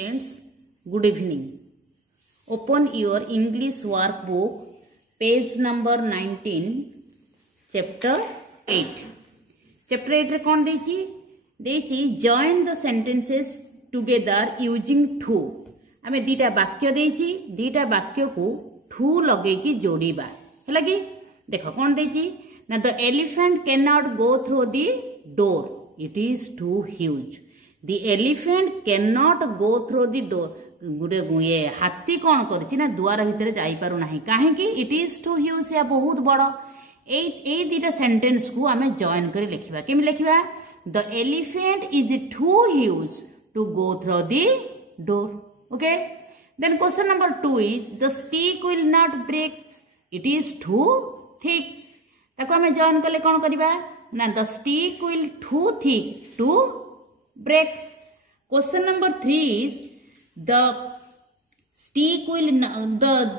students, good evening. Open your English workbook, page number 19, chapter 8. Chapter 8 रे कौन देची join the sentences together using to. आमे दीटा वाक्य देची, दीटा वाक्य को to लगे की जोड़ीबा है लगी. देखो कौन देची ना, the elephant cannot go through the door, it is too huge. The elephant cannot go through the door. गुडे ये हाथी कौन करछि ना द्वार भितर जाई पारु नाही काहे इट इज टू ह्यूज या बहुत बड़. ए दीटा सेंटेंस को आमे जॉइन करी लिखिबा. केमि लिखिबा? The elephant is too huge to go through the door. Okay, then question number 2 is the stick will not break, it is too thick. ताको आमे जॉइन करले कौन करिबा ना, the stick will too thick to break. Question number 3 is the stick will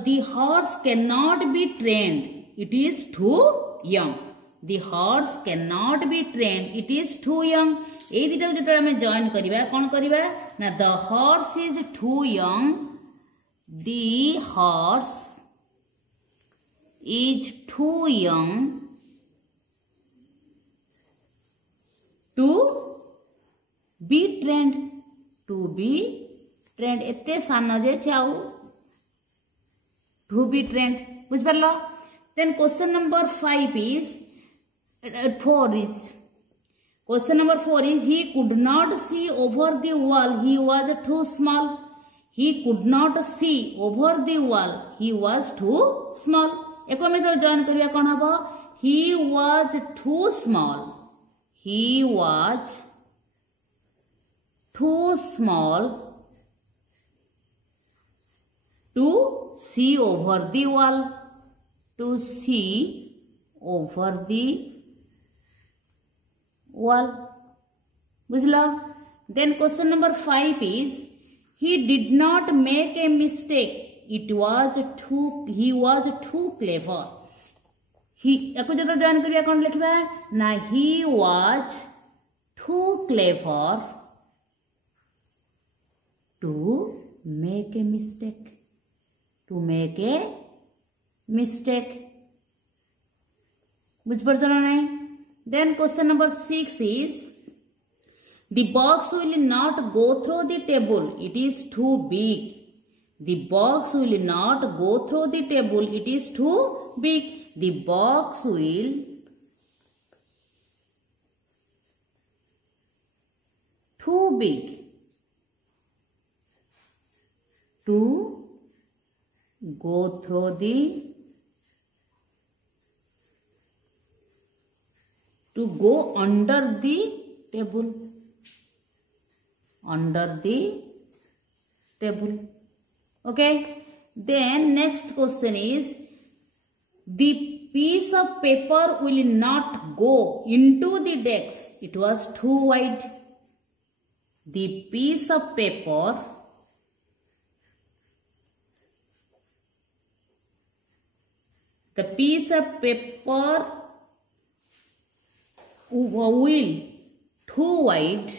the horse cannot be trained, it is too young. The horse cannot be trained, it is too young. ए दिटा जतरा हमें join करिबा कोन करिबा ना, the horse is too young, the horse is too young to be trained. To be trained एते सान जे छाऊ to be trained. बुझ परलो. Then question number 5 is 4 is question number 4 is he could not see over the wall, he was too small. He could not see over the wall, he was too small. एको में तो join करिया कोन हबो, he was too small, he was too small to see over the wall, to see over the wall. बुझलो. Then question number 5 is he did not make a mistake, it was too, he was too clever. He एको जतो join करिया कोन लिखबा ना, he was too clever to make a mistake, to make a mistake. बुझ पड़छ ना नहीं. Then question number 6 is the box will not go through the table, it is too big. The box will not go through the table, it is too big. The box will too big to go through the, to go under the table, under the table. Okay, then next question is the piece of paper will not go into the desk, it was too wide. The piece of paper will too wide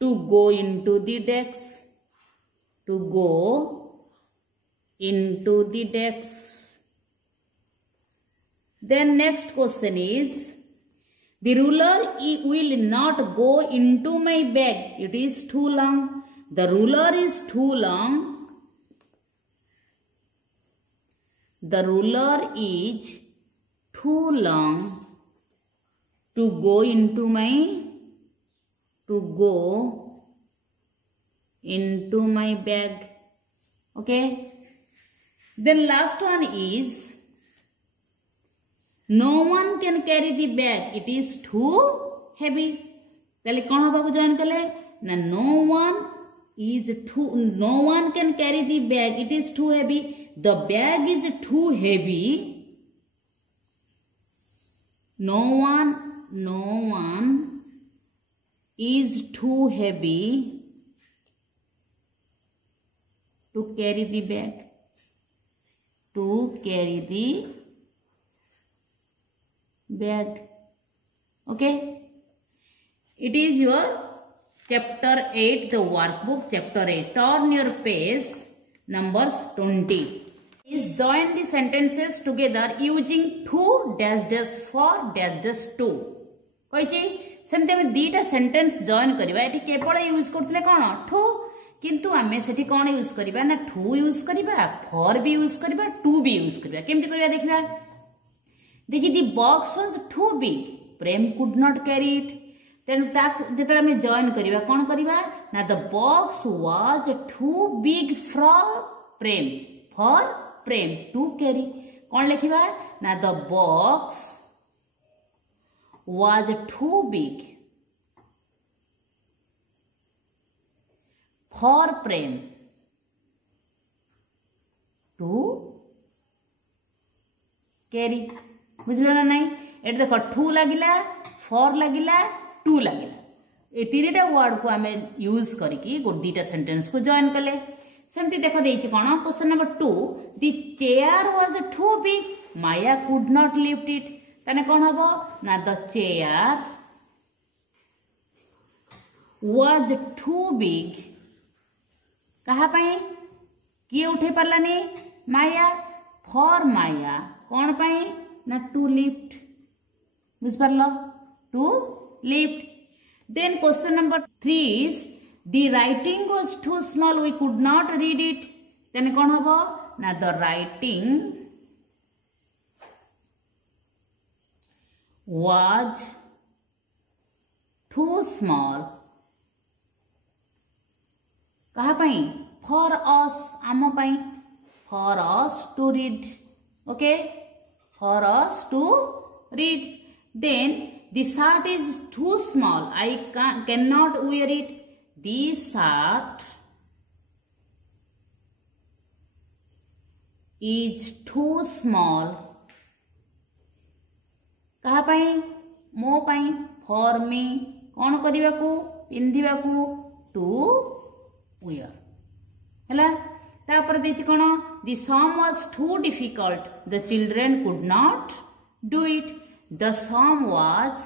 to go into the desk, to go into the desk. Then next question is the ruler will not go into my bag, it is too long. The ruler is too long, the ruler is too long to go into my, to go into my bag. Okay, then last one is no one can carry the bag, it is too heavy. ताले कौन होबा को join करले ना, no one can carry the bag, it is too heavy. The bag is too heavy, no one is too heavy to carry the bag, to carry the bag. Okay, It is your chapter 8, the workbook chapter 8. Turn your page numbers 20. Is join the sentences together using to dash dash for dash dash to. कहिछि सेमते हम दीटा sentence join करबा एठी केवल use करथले कोन ठू किंतु आमे सेठी कोन use करबा ना ठू यूज करबा फॉर भी यूज करबा टू भी यूज करबा केमति करबा देखिबा देखि the box was too big Prem could not carry it तेन ताक जेतले हमें जॉइन करबा कोन करबा ना the box was too big for Prem to carry कोन लिखिबा ना the box was too big for Prem to carry बुझल ना नहीं एट देखो टू लगिला फॉर लगिला टू लगिला ए तीनटा वर्ड को आमे यूज करके दीटा सेंटेंस को जॉइन कले सेमती देखो देछि कोन question number 2 the chair was too big Maya could not lift it तने कौन हबो ना the chair was too big कहा पाई किए उठे पारलानी माया फॉर माया कौन पाई ना टू लिफ्ट बुझ पारलो टू लिफ्ट then question number 3 is the writing was too small we could not read it तने कौन हबो ना the writing was too small कहा पाई for us आम पाई for us to read okay for us to read then the shirt is too small I cannot wear it this shirt is too small कहा पाई मो पाई for me कौन करने को पिंधिबा को to wear हैला तापर देछि कोन the sum was too difficult the children could not do it the sum was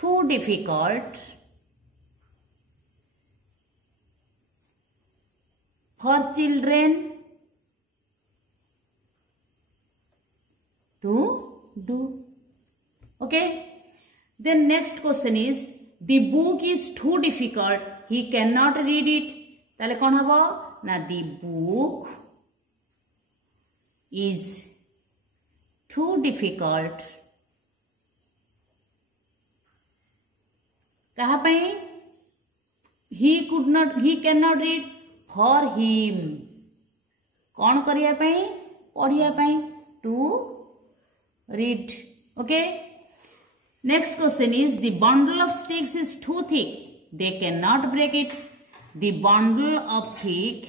too difficult for children to do okay then next question is the book is too difficult he cannot read it tale kon habo na the book is too difficult kaha pai he cannot read for him kon kariya pai पढ़िया pai to read okay next question is the bundle of sticks is too thick they cannot break it the bundle of thick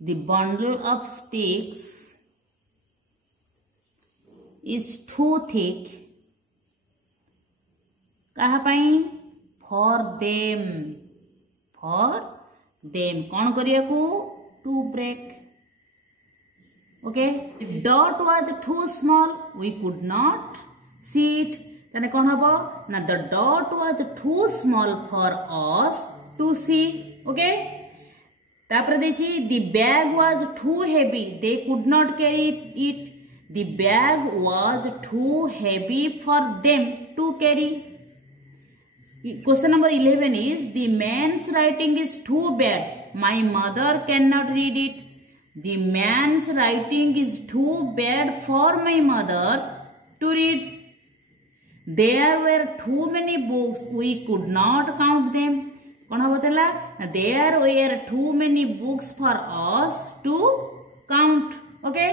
the bundle of sticks is too thick कहा पाई for them कौन करिया को to break okay dot was too small we could not see it तने कौन हबो ना the dot was too small for us to see okay तापर देखि the bag was too heavy they could not carry it the bag was too heavy for them to carry Question number 11 is the man's writing is too bad. My mother cannot read it. The man's writing is too bad for my mother to read. There were too many books. We could not count them. कौन हबो तला there were too many books for us to count. Okay?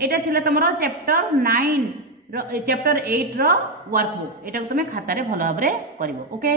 एटा थिला तमरो chapter 9 chapter 8 रो workbook एटा को तुमे खाता रे भलो भाबरे करिवो okay